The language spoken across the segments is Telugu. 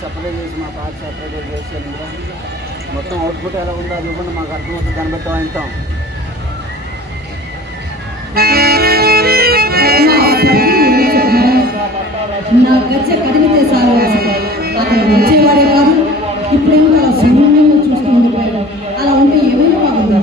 సపరేట్ చేసి మా పాట సపరేట్ చేసి మొత్తం అవుట్పుట్ ఎలా ఉందో అది ఇవ్వండి, మాకు అర్థమవుతుంది, దాన్ని బట్టి వింటాం. నా గచ్చ కడిగితే సార్ అతను వచ్చేవాడే కాదు, ఇప్పుడేమో అలా శూన్యంగా చూస్తూ ఉండిపోయాడు. అలా ఉంటే ఏమైనా బాగుందా?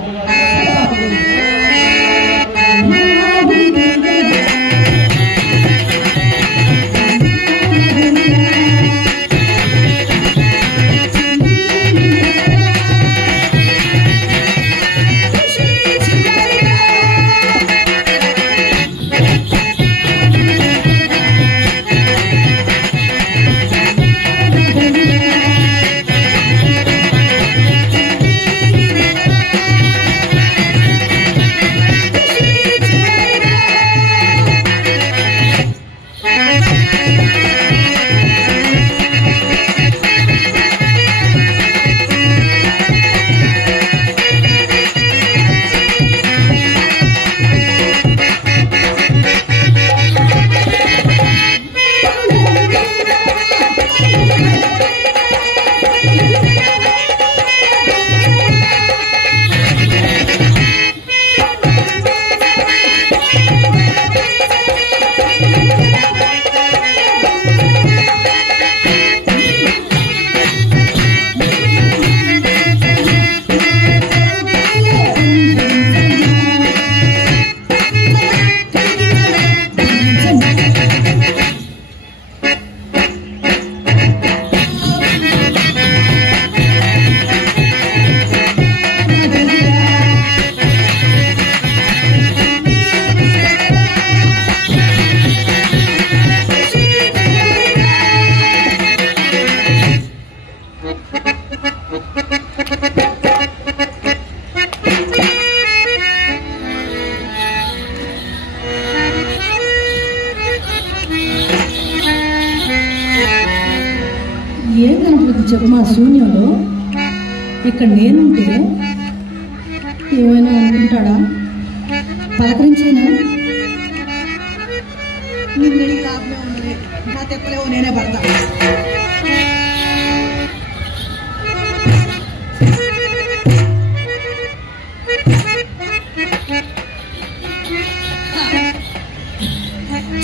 ఏం కనపడుతుంది చెప్పమా శూన్యంలో? ఇక్కడ నేనుంటే ఏమైనా అనుకుంటాడా? పలకరించేనా? నా తెప్పలేవో నేనే పడతా.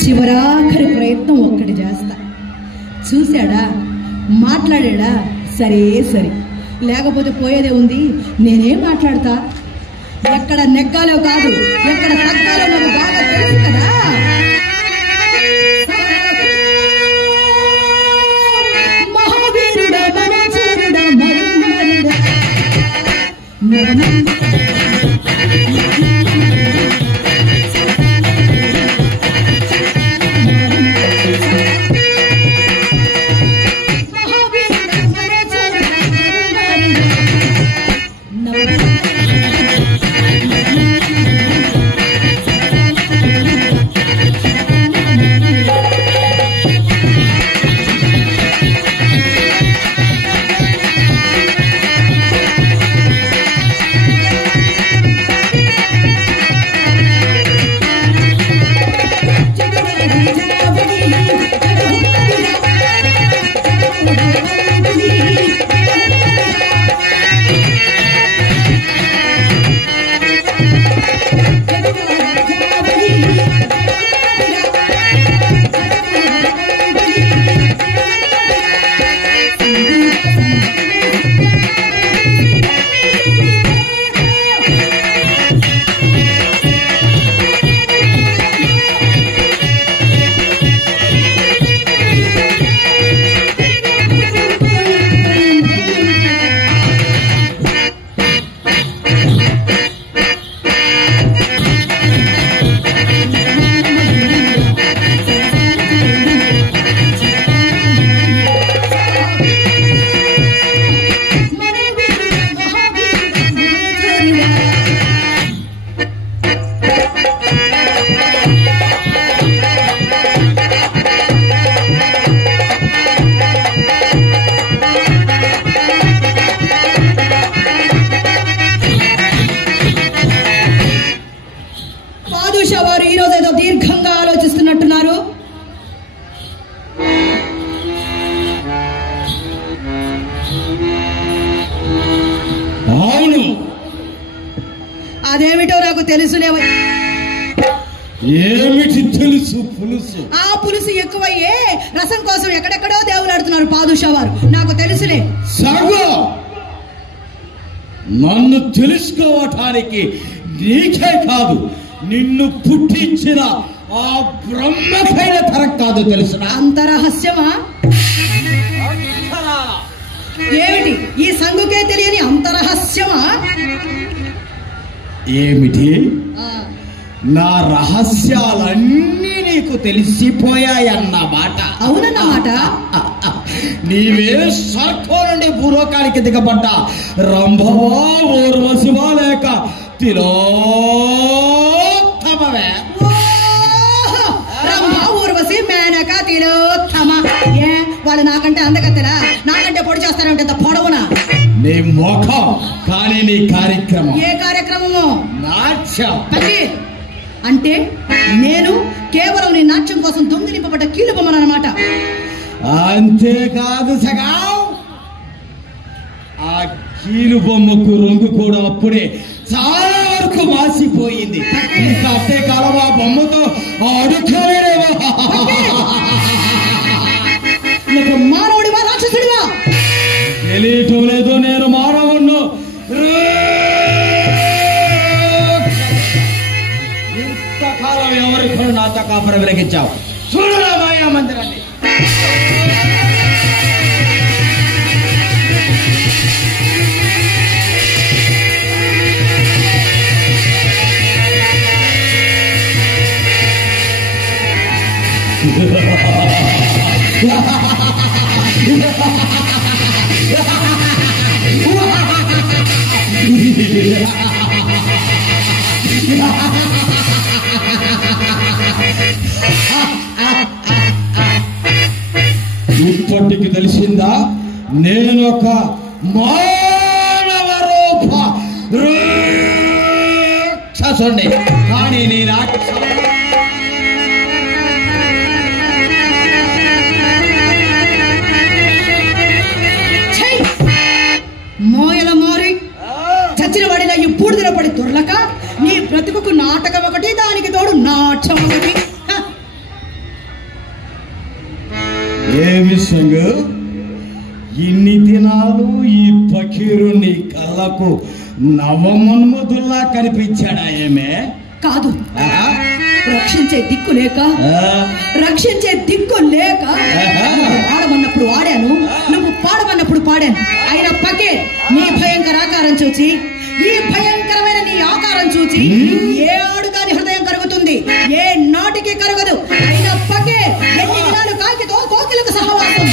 చివరాఖరి ప్రయత్నం ఒక్కటి చేస్తా. చూశాడా, మాట్లాడా, సరే సరే, లేకపోతే పోయేదే ఉంది. నేనేం మాట్లాడతా? ఎక్కడ నెగ్గాలో కాదు, ఎక్కడ తగ్గాలో నాకు బాగా తెలుసు కదా. మహావీరుడా, మనోజరుడా, మరుమారుడా, అదేమిటో నాకు తెలుసులేవ. ఏమిటి తెలుసు? పులుసు. ఆ పులుసు ఎక్కువయ్యే రసం కోసం ఎక్కడెక్కడో దేవులాడుతున్నారు పాదుషా వారు. నాకు తెలుసులే. సర్వ నన్ను తెలుసుకోవటానికి నీకే కాదు, నిన్ను పుట్టించిన ఆ బ్రహ్మకైన తరం కాదు తెలుసునా? అంత రహస్యమా? ఏమిటి ఈ సంగుకే తెలియని అంత రహస్యమా? ఏమిటి? నా రహస్యాలన్నీ నీకు తెలిసిపోయాయన్నమాట. అవునన్నమాట. నీవే స్వర్గం నుండి భూలోకానికి దిగబడ్డ రంభవా, ఊర్వశివా లేక తిలోత్తమవే? రంభ, ఊర్వశి, మేనక, తిలోత్తమ. ఏ వాళ్ళు నాకంటే అందగత్తెలా? నాకంటే పొడి చేస్తారంటే పొడవునా? నీ ముఖం కానీ నీ కార్యక్రమం. ఏ కార్యక్రమము? నాట్యం. అంటే నేను కేవలం నీ నాట్యం కోసం దొంగిలింపబడ్డ కీలు బొమ్మనమాట. అంతేకాదు సగా, ఆ కీలు బొమ్మకు రంగు కూడా అప్పుడే చాలా వరకు మాసిపోయింది. ఇంకా అట్టే కాలం ఆ బొమ్మతో ఆడుకోలేదేమో. నువ్వు మానవుడివా రాక్షసుడివా? తెలియటం లేదు, నేను మానవుణ్ణు. ఇంతకాలం ఎవరికి నాతో కాపురం వెలిగించావు? చూడరా మాయా మందిరాన్ని. ఇప్పటికి తెలిసిందా నేను ఒక మానవ రూప రాక్షసుని? కానీ నీ మోయల మోరి చచ్చిన వాడిలా ఈ పూడిదల పడి దొరలక నీ బ్రతుకు నాటకం ఒకటి, దానికి తోడు నాట్యం ఒకటి. ఏమి సంగు, ఇన్ని దినాలు ఈ పకీరు నీ కళ్ళకు నవమన్మధుల్లా కనిపించాడా? ఏమే కాదు, రక్షించే దిక్కు లేక నువ్వు ఆడమన్నప్పుడు ఆడాను, నువ్వు పాడమన్నప్పుడు పాడాను. అయినా పకే నీ భయంకర ఆకారం చూచి, ఈ భయంకరమైన నీ ఆకారం చూచి ఏ ఆడుదాని హృదయం కరుగుతుంది? ఏ నాటికి కరగదు. అయినా పకే ఎన్ని దినాలు కాకితో కోకిలకు సహవాసం.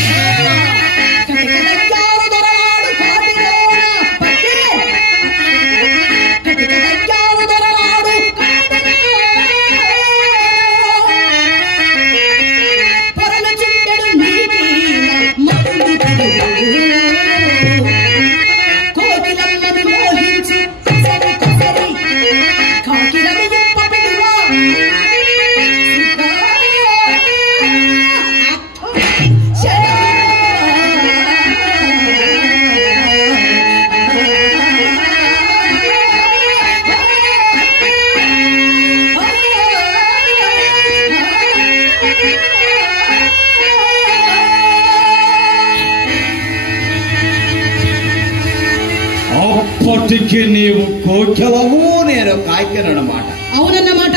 అప్పటికి నీవు కోకిలవు, నేను కాకినమాట. అవునన్నమాట.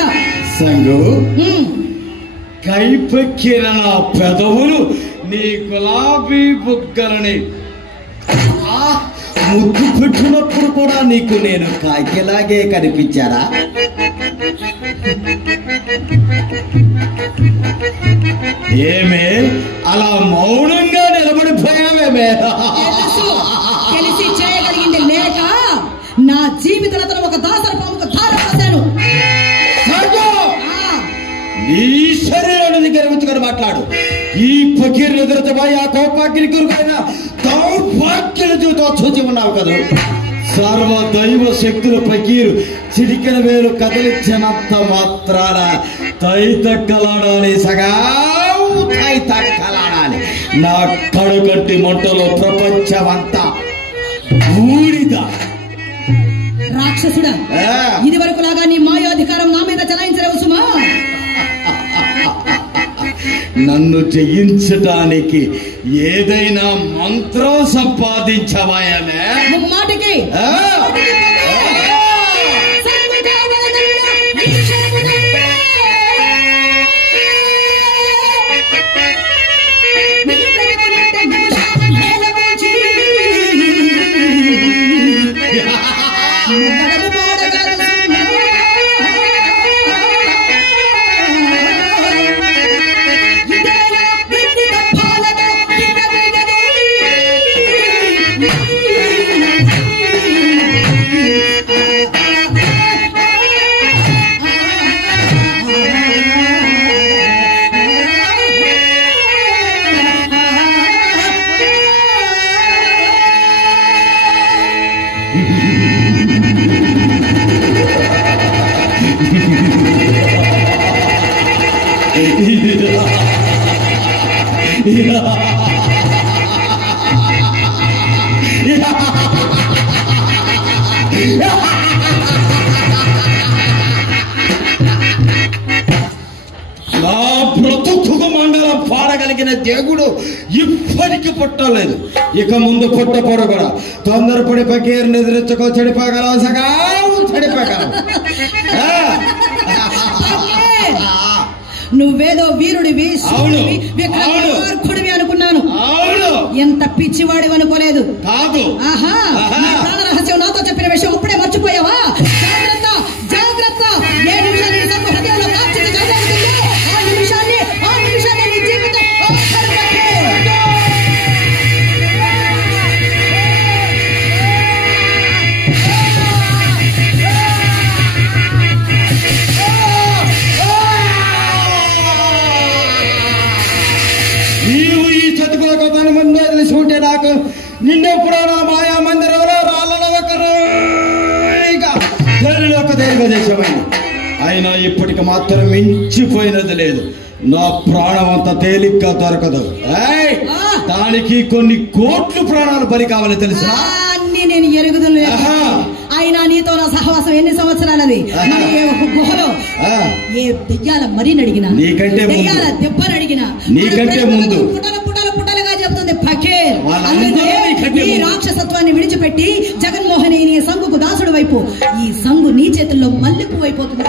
సంగు, కైపెక్కిన పెదవులు నీ గులాబీ బుగ్గలని ముద్దు పెట్టినప్పుడు కూడా నీకు నేను కాకిలాగే కనిపించారా? ఏమే అలా మౌనంగా నిలబడిపోయావేమే? తెలిసి చేయగలిగింది లేక నా జీవితంలో ఒక దాసర పాముకు దారి రాశాను. నీ శరీరాన్ని గర్వించుకొని మాట్లాడు. ఈ ఫకీర్లు ఎదురుతాయి, ఆ కౌపాకిని గురుకైనా దౌర్భాగ్యులతో చూచి ఉన్నావు కదా. సర్వదైవ శక్తుల ఫకీరు చిటికెన వేలు కదిలించినంత మాత్రాన తైతక్కలాడాలి, సగావు తైతక్కలాడాలి. నా కడుగట్టి మంటలో ప్రపంచమంతా బూడిద. రాక్షసుడా, ఇది వరకు లాగా నీ మాయాధికారం నా మీద చలాయించలేవు సుమా. నన్ను జయించటానికి ఏదైనా మంత్రం సంపాదించవాయమే మాటికి నా బ్రతుకు మండలం పాడగలిగిన దేవుడు ఇప్పటికి పుట్టలేదు, ఇక ముందు పుట్టపడు కూడా. తొందరపడి పకీర్ని ఎదిరించుకో, చెడిపోగలవు, సగావు చెడిపోగలవు. నువ్వేదో వీరుడివి, విక్రమార్కుడివి అనుకున్నాను. ఎంత పిచ్చివాడివి అనుకోలేదు. కాదు. ఆహా, ప్రాణ రహస్యం నాతో చెప్పిన విషయం ఇప్పుడే మర్చిపోయావా? జాగ్రత్త జాగ్రత్త. ఏ నిమిషాన్ని హృదయంలో కాల్చింది జరుగుతుందో ఆ నిమిషాన్ని నీ జీవితం నీవు ఈ చదువుకోక పని ముందే తెలిసి ఉంటే నాకు నిన్నెప్పుడో నా మాయా మందిరంలో రాళ్ళ దేశమైంది. అయినా ఇప్పటికి మాత్రం మించిపోయినది లేదు. నా ప్రాణం అంత తేలిగ్గా దొరకదు. దానికి కొన్ని కోట్లు ప్రాణాలు బలి కావాలి తెలుసా? అన్ని నేను ఎరుగుదలే. అయినా నీతో నా సహవాసం ఎన్ని సంవత్సరాలది? గుహలో ఏ దెయ్యాల మరిని అడిగినా, నీకంటే దెయ్యాల దెబ్బని అడిగినా, నీకంటే ముందు పుటలుగా చెబుతుంది ఫకీర్. ఈ రాక్షసత్వాన్ని విడిచిపెట్టి జగన్మోహన్ నీ సంగుకు దాసుడు వైపు, ఈ సంగు నీ చేతుల్లో మల్లెపు అయిపోతుంది.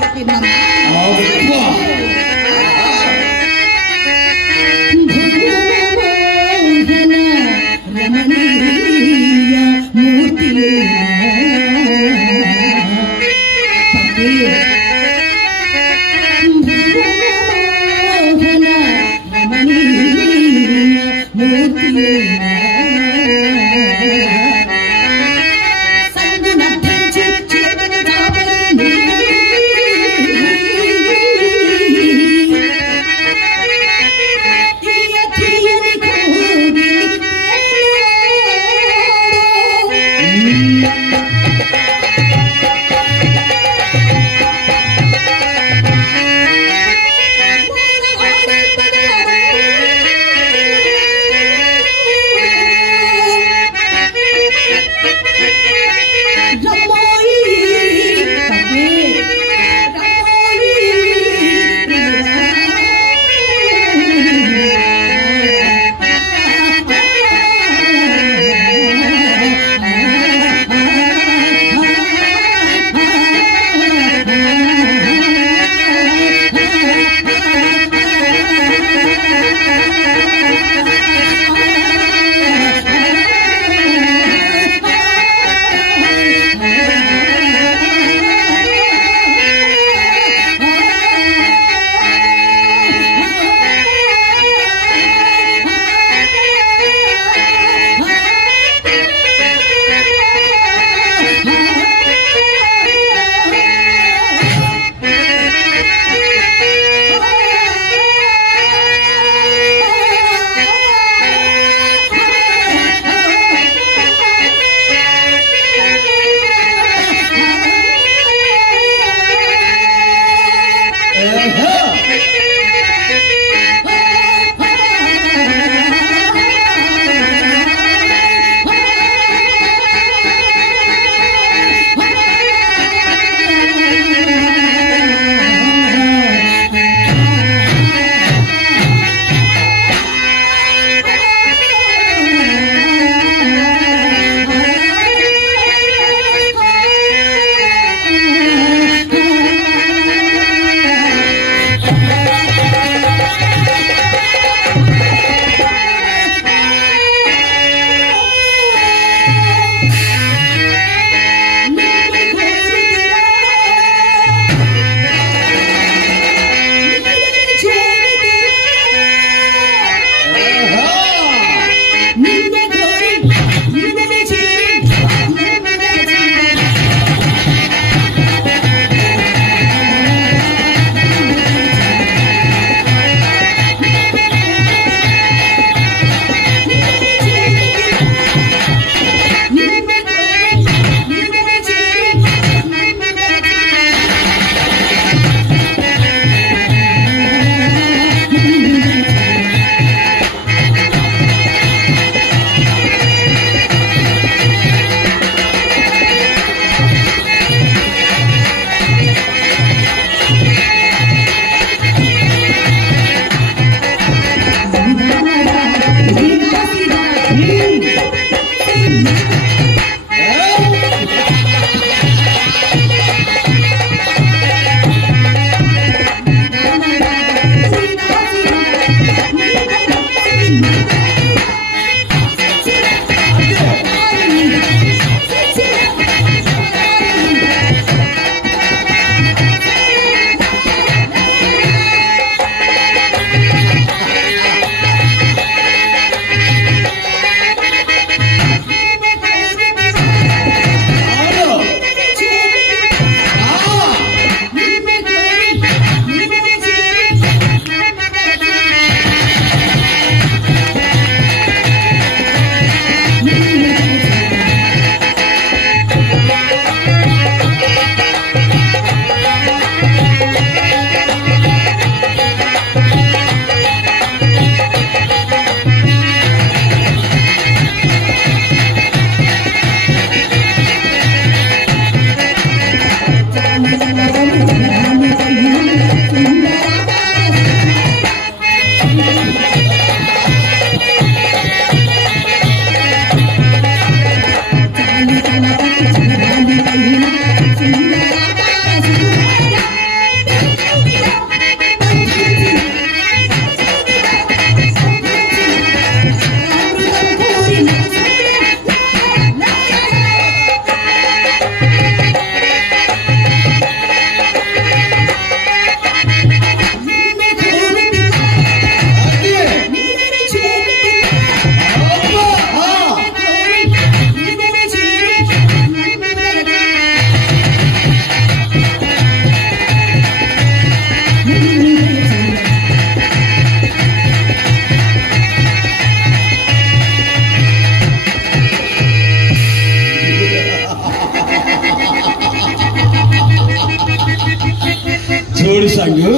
చూడు సంగు,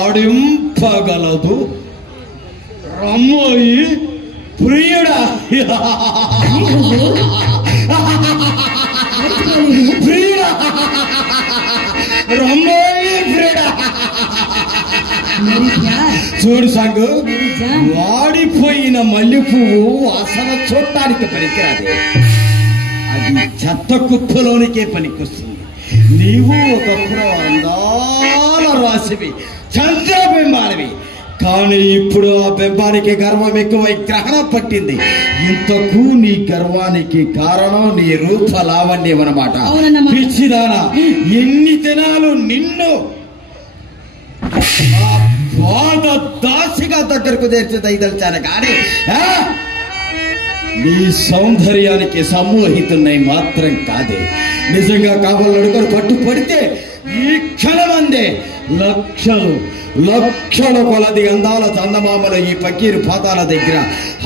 ఆడింపగలదు రమ్మోయి ప్రియుడా, ప్రియుడా, రమ్మోయి ప్రియుడా. చూడు సంగు, వాడిపోయిన మల్లె పువ్వు వాసన చూడటానికి పనికిరాదు, అది చెత్త కుప్పలోనికే పనికొస్తుంది. నీవు ఒకప్పుడు అందాల రాసివి, చంద్రబింబానివి, కానీ ఇప్పుడు ఆ బింబానికి గర్వం ఎక్కువై గ్రహణం పట్టింది. ఇంతకు నీ గర్వానికి కారణం నీ రూప లావణ్యం అన్నమాట. పిచ్చిదానా, ఎన్ని దినాలు నిన్ను బాధ దాసిగా దగ్గరకు చేర్చి దయదలిచాను, కానీ నీ సౌందర్యానికి సమ్మోహితున్నాయి మాత్రం కాదే. నిజంగా కావాలనుకొని పట్టుపడితే ఈ క్షణమందే లక్షలు లక్షల కొలది అందాల చందమామలు ఈ పకీరు పాదాల దగ్గర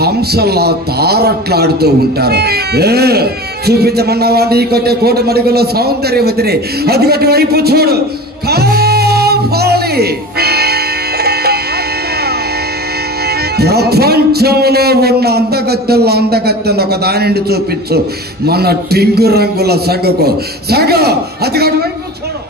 హంసల్లా తారట్లాడుతూ ఉంటారు. చూపించమన్నావా నీ కొట్టే కోటి మడుగులో సౌందర్యవతిని? అదిగటి వైపు చూడు, కావాలి. ప్రపంచంలో ఉన్న అందగత్తెల్లో అందగత్తెను ఒక దానిని చూపించు, మన టింగు రంగుల సంగకు సంగ. అదిగటి వైపు చూడు.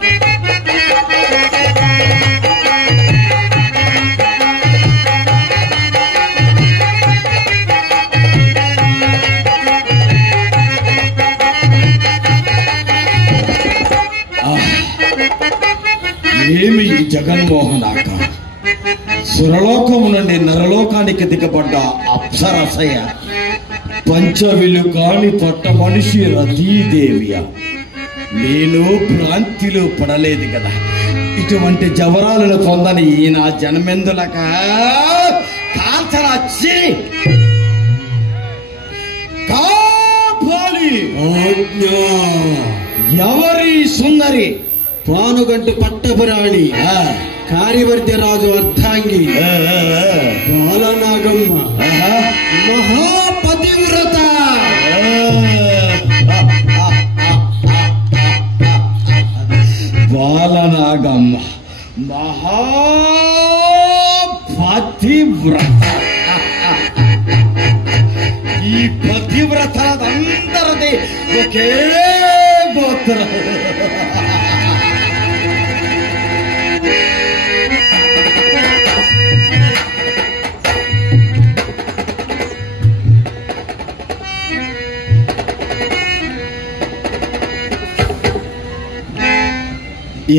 ఏమి ఈ జగన్మోహనాక, సురలోకము నుండి నరలోకానికి దిగబడ్డ అప్సరసయ, పంచవిలు కాని పట్ట మనిషి రతీదేవియ. నేను భ్రాంతిలో పడలేదు కదా, ఇటువంటి జవరాలను పొందని ఈ నా జన్మెందులక కాల్చరచ్చి కాపాలి. ఎవరి సుందరి? పానుగంటి పట్టపురాణి, కార్యవర్ధ్యరాజు అర్ధాంగి, బాలనాగమ్మ, మహాపతివ్రత. బాలనాగమ్మ మహాపతివ్రత. ఈ పతివ్రతలందరిది ఒకే గోత్రం.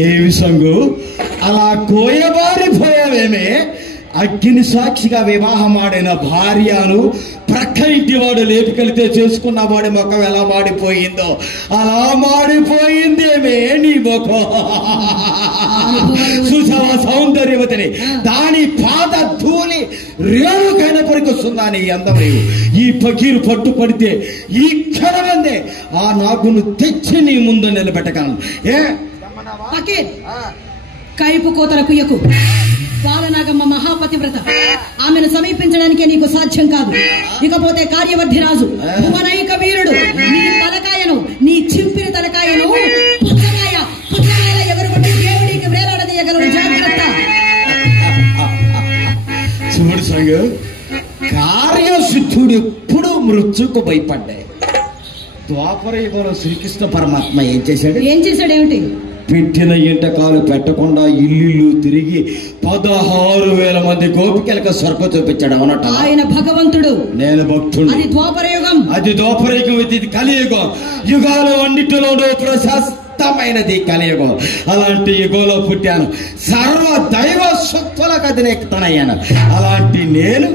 ఏమి సంగు, అలా కోయబారిపోయావేమే? అగ్ని సాక్షిగా వివాహమాడిన భార్యను ప్రక్క ఇంటి వాడు లేపుకెళ్తే చేసుకున్న వాడి ముఖం ఎలా మాడిపోయిందో అలా మాడిపోయిందేమే నీ ముఖం. చూసావా సౌందర్యవతిని? దాని పాద ధూళి రేణుకైన పనికొస్తుందా నీ అందమే? ఈ పకీరు పట్టుపడితే ఈ క్షణమందే ఆ నాగును తెచ్చి నీ ముందు నిలబెట్టగలను. కైపు కోతల కుయ్యకు. బాలనాగమ్మ మహాపతివ్రత, ఆమెను సమీపించడానికే నీకు సాధ్యం కాదు. ఇకపోతే కార్యవర్ధిరాజు భువనైక వీరుడు, నీ తలకాయను, నీ చింపిన తలకాయను పుచ్చకాయ ఎవరు బట్టి దేవుడికి వేలాడదీయగలరు. జాగ్రత్త. చూడు సంగు, కార్యసిద్ధుడు ఎప్పుడు మృత్యుకు భయపడ్డాయి. ద్వాపరయుగంలో శ్రీకృష్ణ పరమాత్మ ఏం చేశాడేమిటి? పెట్టిన ఇంట కాలు పెట్టకుండా ఇల్లు తిరిగి 16,000 మంది గోపికలకు స్వర్గం చూపించాడు. అవునట. ఆయన భగవంతుడు, నేను భక్తుడు. అది ద్వాపరయుగం. అది ద్వాపరయుగం, ఇది కలియుగం. యుగాలు అన్నిటిలోనూ ప్రశస్తమైనది కలియుగం. అలాంటి యుగంలో పుట్టాను. సర్వ దైవ శక్తులకు అధినేతనయ్యాను. అలాంటి నేను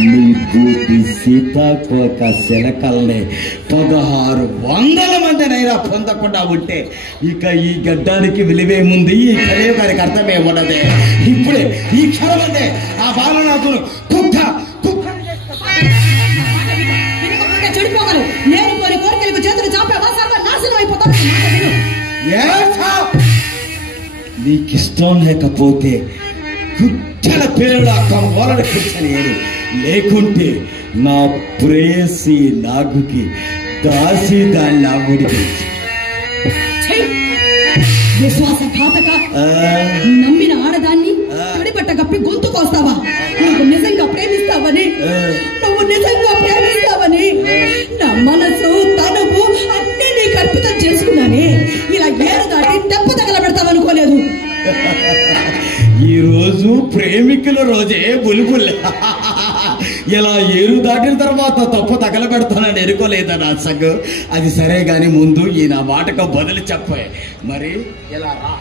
నీ బూటి సీతాకోక శిలకల్ని 1600 మందినైనా పొందకుండా ఉంటే ఇక ఈ గడ్డానికి విలువేముంది? ఈ కలియుగానికి అర్థమే ఉండదే. ఇప్పుడే ఈ క్షణమందే ఆ బాలనాథును చెడిపోగలరు. నేను కోరి కోరికలకు చేతులు చాపావా సర్వనాశనం అయిపోతాను. నీకిష్టం లేకపోతే కుట్టల పేరుడు అక్కడ కూర్చొని లేకుంటే నా ప్రేయసి నాగుకి దాసి దాన్ని ఉడికి విశ్వాసఘాతక నమ్మిన ఆడదాన్ని తడిబట్ట కప్పి గొంతు కోస్తావా? నువ్వు నిజంగా ప్రేమిస్తావని నా మనసు తనువు అన్నీ నీకు అర్పితం చేసుకున్నానే. ఇలా ఏరు దాటి దెబ్బ తగలబెడతావనుకోలేదు. ఈ రోజు ప్రేమికుల రోజే బుల్బుల్. ఇలా ఏరు దాటిన తర్వాత తప్ప తగలబెడతానని ఎరుకోలేదా నా సంగు? అది సరే గాని ముందు ఈ నా మాటకు బదులు చెప్పే. మరి ఇలా రా.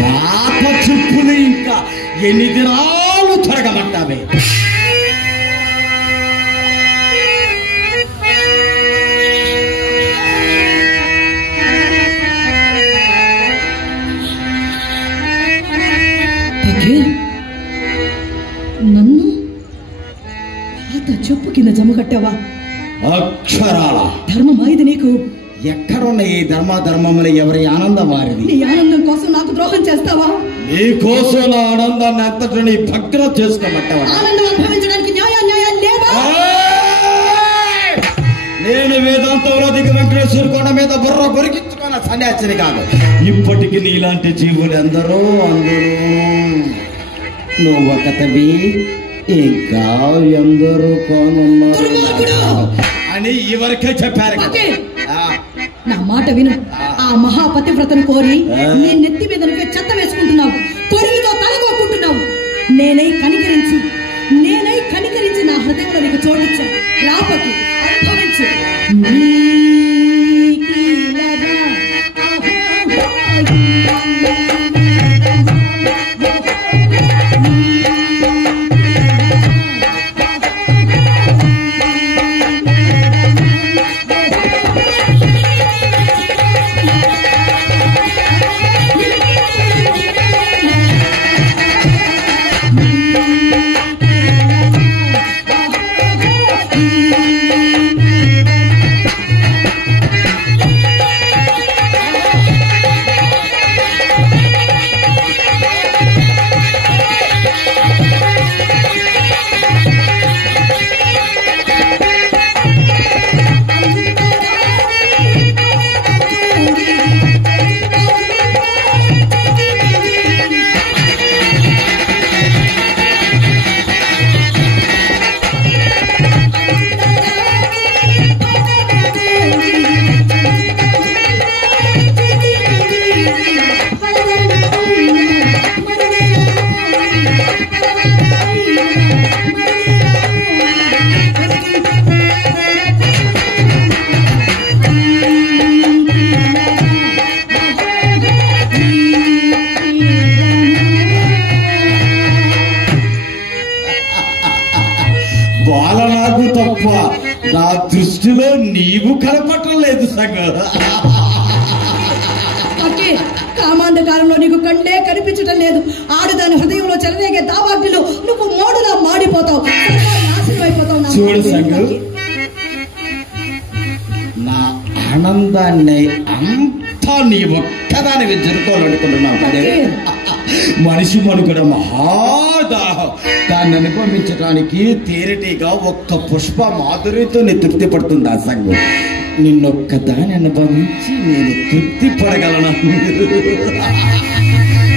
పాప చెప్పులు ఇంకా ఎన్ని దినాలు తొరగమంటావే? నన్ను పాత చెప్పు కింద జమ కట్టావా? అక్షరాల ధర్మమా ఇది నీకు? ఎక్కడున్న ఈ ధర్మములు ఎవరి ఆనందం వారిది? నీ ఆనందం కోసం నాకు ద్రోహం చేస్తావా? నీ కోసం నా ఆనందాన్ని అంతటిని భగ్నం చేసుకోమంటావా? ఆనందం అనుభవించడానికి న్యాయాలు లేవా? నేను వేదాంతంలో దిగి వెంకటేశ్వర కొండ మీద బుర్ర కొరికించుకున్న సన్యాసిని కాదు. ఇప్పటికి నీలాంటి జీవులు అందరూ నువ్వు ఒకతవి ఇంకా ఎందరూ కానున్నారు అని ఎవరికే చెప్పారు. నా మాట విను. ఆ మహాపతివ్రతను కోరి నీ నెత్తి మీద నువ్వే చెత్త వేసుకుంటున్నావు, కొరివితో తలగొక్కుంటున్నావు. నేనై కనికరించి నా హృదయంలో నీకు చోటిచ్చా. రాపకి అనుభవించు. నా దృష్టిలో నీవు కనపడటం లేదు సంగ. కామాంధకారంలో నీకు కండే కనిపించటం లేదు. ఆడుదాని హృదయంలో చెలరేగే దావాగ్నిలో నువ్వు మోడులా మాడిపోతావు, నాశనం అయిపోతావు. చూడు సంగు, నా ఆనందాన్ని అంతా నీ ఒక్కదానివి జరుపుకోవాలనుకుంటున్నావు కదే. మనిషి మనుగడ మహాదాహం. దాన్ని అనుభవించడానికి తేనెటీగా ఒక్క పుష్ప మాధుర్యంతో నేను తృప్తి పడుతుంది. ఆ సంఘం నిన్నొక్కదాన్ని అనుభవించి నేను తృప్తి పడగలను.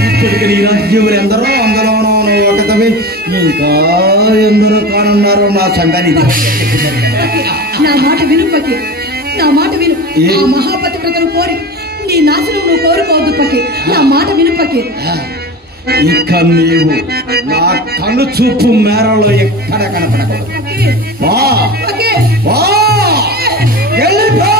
ఇప్పటికి నీ రాజ్యములు ఎందరో అందులోనూ ఒకటవి ఇంకా ఎందరో కానున్నారు. నా సంఘాన్ని నా మాట విను పకి, నా మాట విను. ఆ మహాపతివ్రతను కోరి నీ నాశనం నువ్వు కోరుకోవద్దు పకి. నా మాట విను పకి. ఇక నీవు నా కను చూపు మేరలో ఎక్కడ కనపడకూడదు. వా వా వెళ్ళిపో.